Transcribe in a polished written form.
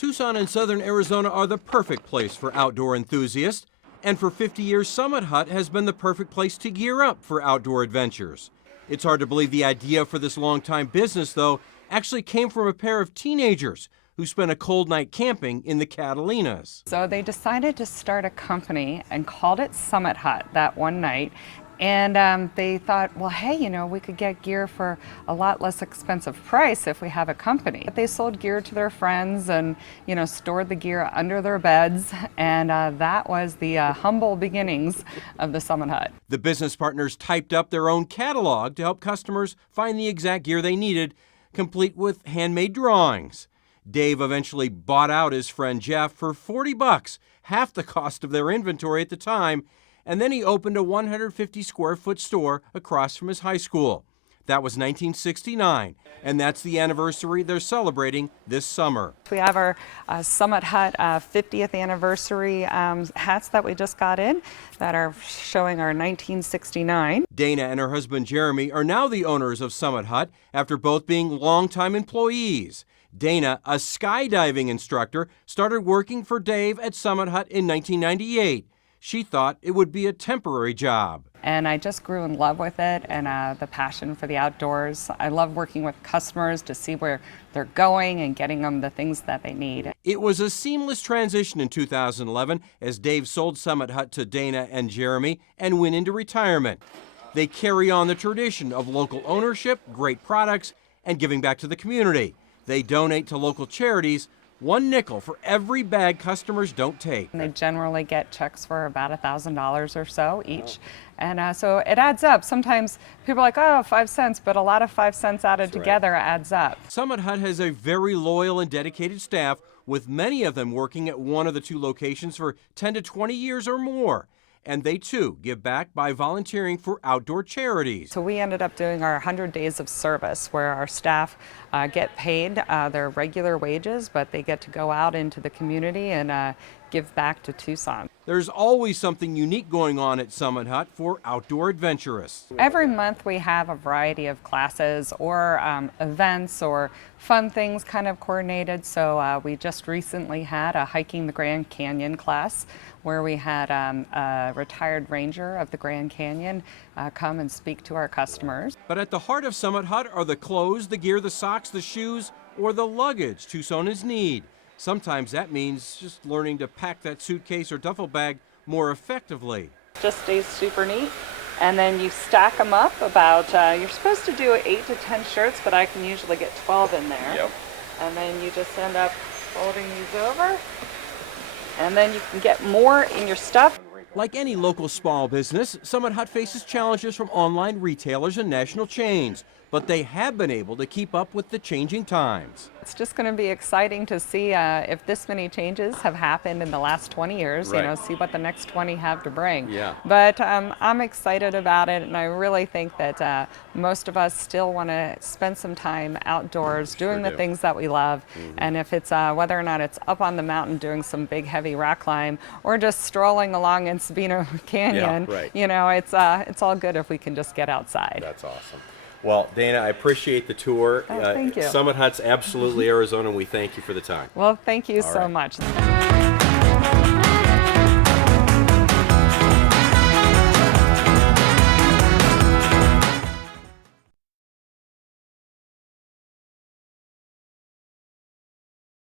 Tucson and southern Arizona are the perfect place for outdoor enthusiasts, and for 50 years, Summit Hut has been the perfect place to gear up for outdoor adventures. It's hard to believe the idea for this longtime business, though, actually came from a pair of teenagers who spent a cold night camping in the Catalinas. So they decided to start a company and called it Summit Hut that one night. And they thought, well, hey, we could get gear for a lot less expensive price if we have a company. They sold gear to their friends and, stored the gear under their beds. And that was the humble beginnings of the Summit Hut. The business partners typed up their own catalog to help customers find the exact gear they needed, complete with handmade drawings. Dave eventually bought out his friend Jeff for $40, half the cost of their inventory at the time, and then he opened a 150 square foot store across from his high school. That was 1969, and that's the anniversary they're celebrating this summer. We have our Summit Hut 50th anniversary hats that we just got in that are showing our 1969. Dana and her husband Jeremy are now the owners of Summit Hut after both being longtime employees. Dana, a skydiving instructor, started working for Dave at Summit Hut in 1998. She thought it would be a temporary job. And I just grew in love with it and the passion for the outdoors. I love working with customers to see where they're going and getting them the things that they need. It was a seamless transition in 2011 as Dave sold Summit Hut to Dana and Jeremy and went into retirement. They carry on the tradition of local ownership, great products, and giving back to the community. They donate to local charities, 1 nickel for every bag customers don't take. And they generally get checks for about $1,000 or so each. And so it adds up. Sometimes people are like, oh, 5 cents, but a lot of 5 cents added together adds up. Summit Hut has a very loyal and dedicated staff, with many of them working at one of the 2 locations for 10 to 20 years or more. And they, too, give back by volunteering for outdoor charities. So we ended up doing our 100 days of service where our staff get paid their regular wages, but they get to go out into the community and give back to Tucson. There's always something unique going on at Summit Hut for outdoor adventurists. Every month we have a variety of classes or events or fun things kind of coordinated. So we just recently had a Hiking the Grand Canyon class where we had a retired ranger of the Grand Canyon come and speak to our customers. But at the heart of Summit Hut are the clothes, the gear, the socks, the shoes, or the luggage Tucsonans need. Sometimes that means just learning to pack that suitcase or duffel bag more effectively. Just stays super neat. And then you stack them up about, you're supposed to do 8 to 10 shirts, but I can usually get 12 in there. Yep. And then you just end up folding these over. And then you can get more in your stuff. Like any local small business, Summit Hut faces challenges from online retailers and national chains, but they have been able to keep up with the changing times. It's just going to be exciting to see if this many changes have happened in the last 20 years, Right. See what the next 20 have to bring. Yeah. But I'm excited about it, and I really think that most of us still want to spend some time outdoors doing the do. things that we love. And if it's whether or not it's up on the mountain doing some big heavy rock climb or just strolling along in Sabino Canyon, right. it's all good if we can just get outside. That's awesome. Well, Dana, I appreciate the tour. Oh, thank you. Summit Hut's absolutely Arizona, and we thank you for the time. Well, thank you All so right. much.